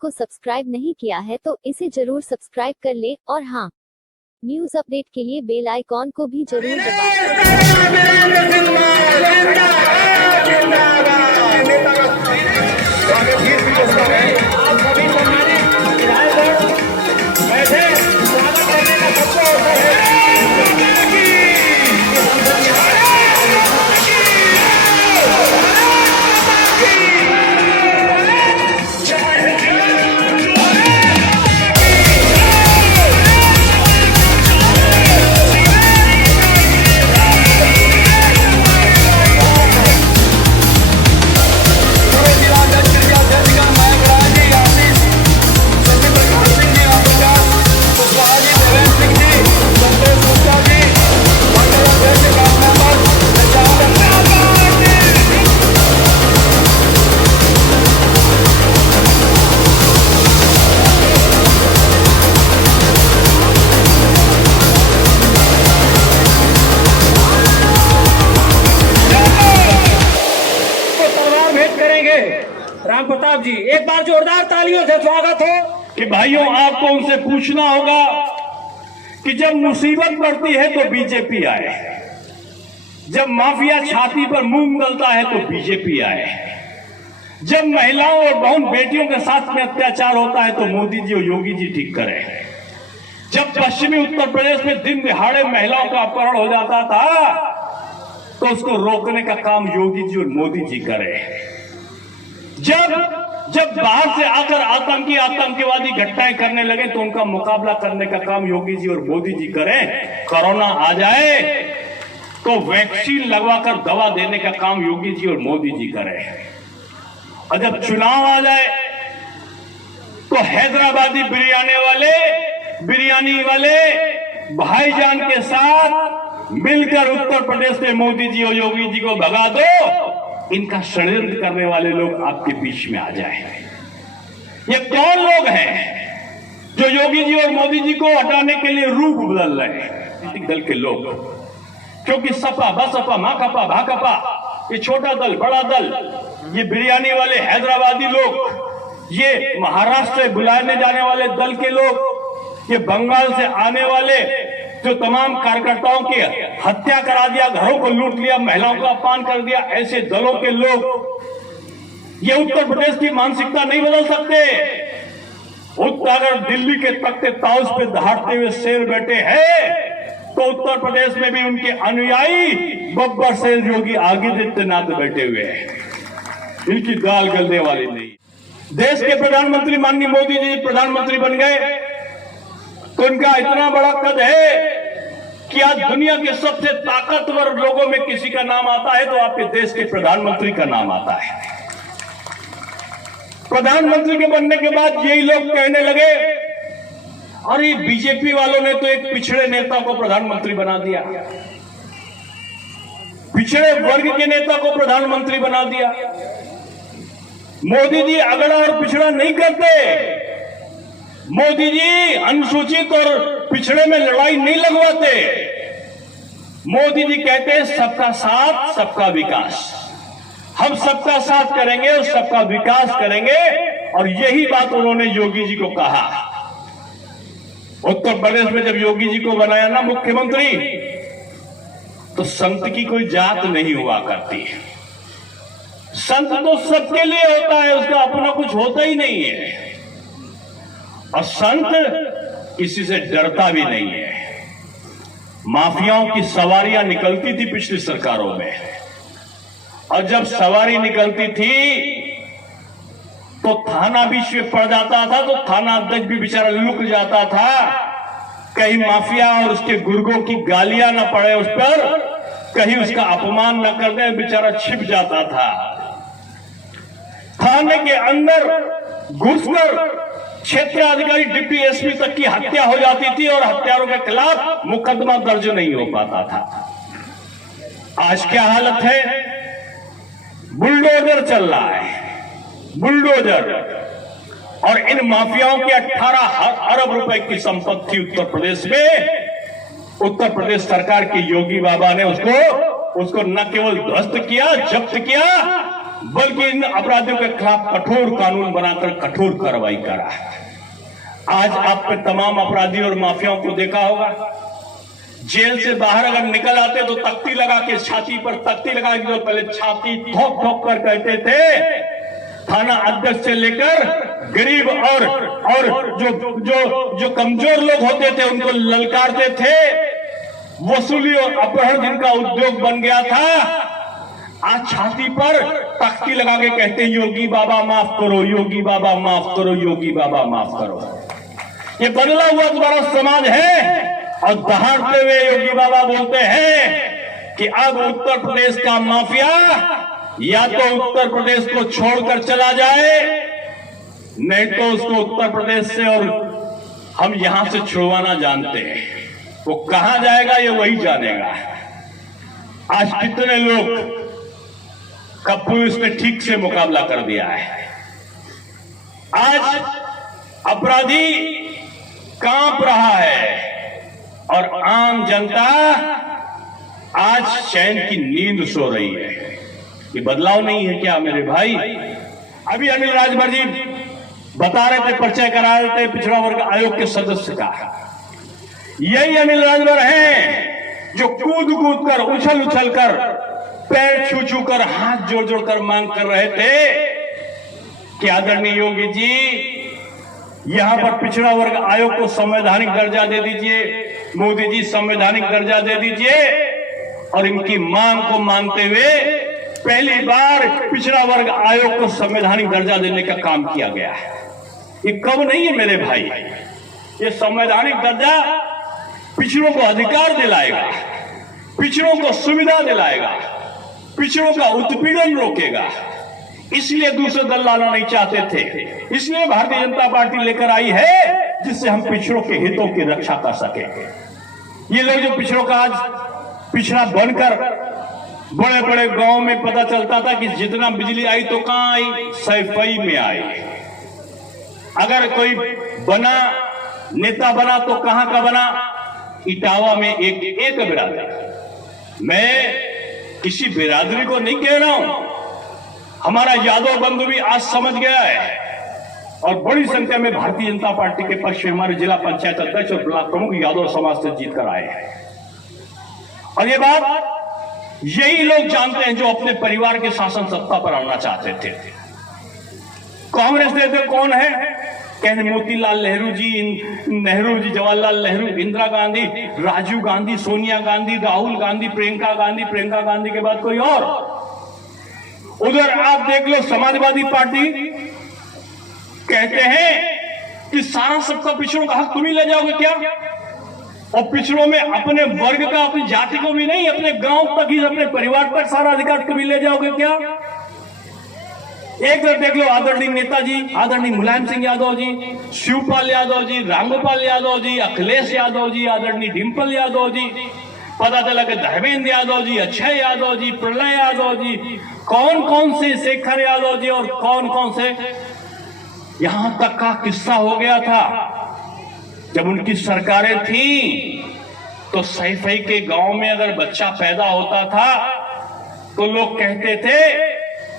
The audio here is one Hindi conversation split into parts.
को सब्सक्राइब नहीं किया है तो इसे जरूर सब्सक्राइब कर ले और हाँ, न्यूज अपडेट के लिए बेल आइकॉन को भी जरूर राम प्रताप जी, एक बार जोरदार तालियों से स्वागत हो। कि भाइयों, आपको उनसे पूछना होगा कि जब मुसीबत पड़ती है तो बीजेपी आए, जब माफिया छाती पर मूंग गलता है तो बीजेपी आए, जब महिलाओं और बहन बेटियों के साथ में अत्याचार होता है तो मोदी जी और योगी जी ठीक करें, जब पश्चिमी उत्तर प्रदेश में दिन दिहाड़े महिलाओं का अपहरण हो जाता था तो उसको रोकने का काम योगी जी और मोदी जी करें, जब बाहर से आकर आतंकवादी घटनाएं करने लगे तो उनका मुकाबला करने का काम योगी जी और मोदी जी करें, कोरोना आ जाए तो वैक्सीन लगवाकर दवा देने का काम योगी जी और मोदी जी करें, और जब चुनाव आ जाए तो हैदराबादी बिरयानी वाले भाईजान के साथ मिलकर उत्तर प्रदेश में मोदी जी और योगी जी को भगा दो। इनका षड्यंत्र करने वाले लोग आपके बीच में आ जाए। ये कौन लोग हैं जो योगी जी और मोदी जी को हटाने के लिए रूप बदल रहे हैं? राजनीतिक दल के लोग, क्योंकि सपा बसपा माकपा भाकपा, ये छोटा दल बड़ा दल, ये बिरयानी वाले हैदराबादी लोग, ये महाराष्ट्र से बुलाने जाने वाले दल के लोग, ये बंगाल से आने वाले जो तमाम कार्यकर्ताओं की हत्या करा दिया, घरों को लूट लिया, महिलाओं का अपमान कर दिया, ऐसे दलों के लोग ये उत्तर प्रदेश की मानसिकता नहीं बदल सकते। अगर दिल्ली के तख्ते ताउस पे दहाड़ते हुए शेर बैठे हैं तो उत्तर प्रदेश में भी उनके अनुयायी बब्बर शेर योगी आदित्यनाथ बैठे हुए हैं, इनकी दाल गलने वाली नहीं। देश के प्रधानमंत्री माननीय मोदी जी प्रधानमंत्री बन गए तो इनका इतना बड़ा कद है कि आज दुनिया के सबसे ताकतवर लोगों में किसी का नाम आता है तो आपके देश के प्रधानमंत्री का नाम आता है। प्रधानमंत्री के बनने के बाद यही लोग कहने लगे, और ये बीजेपी वालों ने तो एक पिछड़े नेता को प्रधानमंत्री बना दिया, पिछड़े वर्ग के नेता को प्रधानमंत्री बना दिया। मोदी जी अगड़ा और पिछड़ा नहीं करते, मोदी जी अनुसूचित और पिछड़े में लड़ाई नहीं लगवाते। मोदी जी कहते हैं सबका साथ सबका विकास, हम सबका साथ करेंगे और सबका विकास करेंगे, और यही बात उन्होंने योगी जी को कहा। उत्तर प्रदेश में जब योगी जी को बनाया ना मुख्यमंत्री तो संत की कोई जात नहीं हुआ करती, संत तो सबके लिए होता है, उसका अपना कुछ होता ही नहीं है, और संत किसी से डरता भी नहीं है। माफियाओं की सवारियां निकलती थी पिछली सरकारों में, और जब सवारी निकलती थी तो थाना बीच में पड़ जाता था तो थाना अध्यक्ष भी बेचारा लुक जाता था, कहीं माफिया और उसके गुर्गों की गालियां न पड़े उस पर, कहीं उसका अपमान न कर दे, बेचारा छिप जाता था। थाने के अंदर घुसकर क्षेत्राधिकारी डिप्टी एसपी तक की हत्या हो जाती थी और हत्यारों के खिलाफ मुकदमा दर्ज नहीं हो पाता था। आज क्या हालत है? बुलडोजर चल रहा है, बुलडोजर, और इन माफियाओं की 18 अरब रुपए की संपत्ति उत्तर प्रदेश में, उत्तर प्रदेश सरकार की योगी बाबा ने उसको न केवल ध्वस्त किया, जब्त किया, बल्कि इन अपराधियों के खिलाफ कठोर कानून बनाकर कठोर कार्रवाई करा। आज आपने तमाम अपराधी और माफियाओं को देखा होगा, जेल से बाहर अगर निकल आते तो तख्ती लगा के, छाती पर तख्ती लगा के, तो पहले छाती ठोक ठोक कर कहते थे, थाना अध्यक्ष से लेकर गरीब और जो कमजोर लोग होते थे उनको ललकारते थे। वसूली और अपहरण जिनका उद्योग बन गया था, आज छाती पर तख्ती लगा के कहते हैं, योगी बाबा माफ करो, योगी बाबा माफ करो, योगी बाबा माफ करो। ये बदला हुआ तुम्हारा समाज है। और दहाड़ते हुए योगी बाबा बोलते हैं कि अब उत्तर प्रदेश का माफिया या तो उत्तर प्रदेश को छोड़कर चला जाए, नहीं तो उसको उत्तर प्रदेश से और हम यहां से छुड़वाना जानते हैं। वो कहां जाएगा ये वही जानेगा। आज कितने लोग का पुलिस ने ठीक से मुकाबला कर दिया है। आज अपराधी कांप रहा है और आम जनता आज चैन की नींद सो रही है। ये बदलाव नहीं है क्या मेरे भाई? अभी अनिल राजभर जी बता रहे थे, परिचय करा रहे थे पिछड़ा वर्ग आयोग के सदस्य का। यही अनिल राजभर हैं जो कूद कूद कर, उछल उछल कर, पैर छू छू कर, हाथ जोड़ जोड़ कर मांग कर रहे थे कि आदरणीय योगी जी यहां पर पिछड़ा वर्ग आयोग को संवैधानिक दर्जा दे दीजिए, मोदी जी संवैधानिक दर्जा दे दीजिए। और इनकी मांग को मानते हुए पहली बार पिछड़ा वर्ग आयोग को संवैधानिक दर्जा देने का काम किया गया है। ये कब नहीं है मेरे भाई, ये संवैधानिक दर्जा पिछड़ों को अधिकार दिलाएगा, पिछड़ों को सुविधा दिलाएगा, पिछड़ों का उत्पीड़न रोकेगा। इसलिए दूसरे दल लाना नहीं चाहते थे, इसलिए भारतीय जनता पार्टी लेकर आई है जिससे हम पिछड़ों के हितों की रक्षा कर सके। ये लोग जो पिछड़ों का आज पिछड़ा बनकर बड़े बड़े गांव में पता चलता था कि जितना बिजली आई तो कहां आई, सैफई में आई। अगर कोई बना, नेता बना तो कहां का बना, इटावा में एक बिरादरी। मैं किसी बिरादरी को नहीं कह रहा हूं, हमारा यादव बंधु भी आज समझ गया है और बड़ी संख्या में भारतीय जनता पार्टी के पक्ष में हमारे जिला पंचायत अध्यक्ष और ब्लॉक प्रमुख यादव समाज से जीत कर आए हैं। और ये बात यही लोग जानते हैं जो अपने परिवार के शासन सत्ता पर आना चाहते थे। कांग्रेस नेता कौन है? कहते मोतीलाल नेहरू जी, जवाहरलाल नेहरू, इंदिरा गांधी, राजीव गांधी, सोनिया गांधी, राहुल गांधी, प्रियंका गांधी के बाद कोई और? उधर आप देख लो समाजवादी पार्टी कहते हैं कि सारा सबका पिछड़ों का हक तुम ही ले जाओगे क्या? और पिछड़ों में अपने वर्ग का, अपनी जाति को भी नहीं, अपने गांव तक ही, अपने परिवार तक सारा अधिकार तुम ही ले जाओगे क्या? एक देख लो आदरणीय नेताजी, आदरणीय मुलायम सिंह यादव जी, शिवपाल यादव जी, रामगोपाल यादव जी, अखिलेश यादव जी, आदरणीय डिंपल यादव जी, पता चला कि धर्मेंद्र यादव जी, अक्षय यादव जी, प्रलय यादव जी, कौन कौन से, शेखर यादव जी और कौन कौन से। यहां तक का किस्सा हो गया था जब उनकी सरकारें थी तो सैफई के गांव में अगर बच्चा पैदा होता था तो लोग कहते थे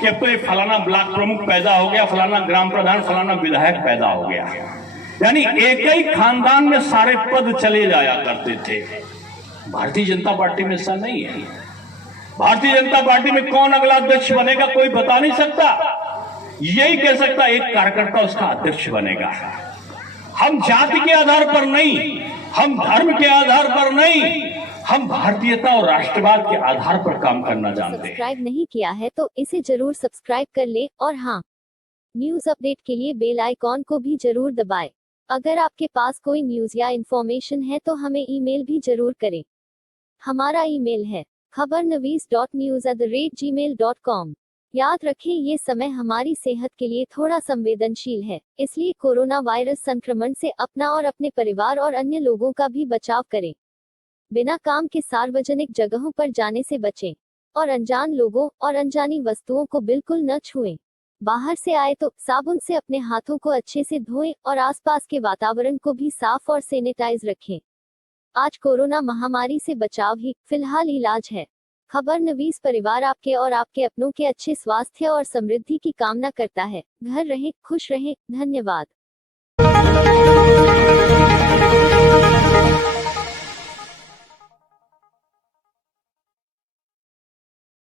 कि अब तो ये फलाना ब्लॉक प्रमुख पैदा हो गया, फलाना ग्राम प्रधान, फलाना विधायक पैदा हो गया। यानी एक ही खानदान में सारे पद चले जाया करते थे। भारतीय जनता पार्टी में ऐसा नहीं है। भारतीय जनता पार्टी में कौन अगला अध्यक्ष बनेगा कोई बता नहीं सकता, यही कह सकता एक कार्यकर्ता उसका अध्यक्ष बनेगा। हम जाति के आधार पर नहीं, हम धर्म के आधार पर नहीं, हम भारतीयता और राष्ट्रवाद के आधार पर काम करना जानते हैं। सब्सक्राइब नहीं किया है तो इसे जरूर सब्सक्राइब कर ले और हाँ, न्यूज अपडेट के लिए बेल आइकॉन को भी जरूर दबाएं। अगर आपके पास कोई न्यूज या इन्फॉर्मेशन है तो हमें ईमेल भी जरूर करें। हमारा ईमेल है khabarnavees.news@gmail.com। याद रखें ये समय हमारी सेहत के लिए थोड़ा संवेदनशील है, इसलिए कोरोना वायरस संक्रमण से अपना और अपने परिवार और अन्य लोगों का भी बचाव करें। बिना काम के सार्वजनिक जगहों पर जाने से बचें और अनजान लोगों और अनजानी वस्तुओं को बिल्कुल न छुएं। बाहर से आए तो साबुन से अपने हाथों को अच्छे से धोएं और आसपास के वातावरण को भी साफ और सैनिटाइज रखें। आज कोरोना महामारी से बचाव ही फिलहाल इलाज है। खबरनवीस परिवार आपके और आपके अपनों के अच्छे स्वास्थ्य और समृद्धि की कामना करता है। घर रहें, खुश रहें। धन्यवाद।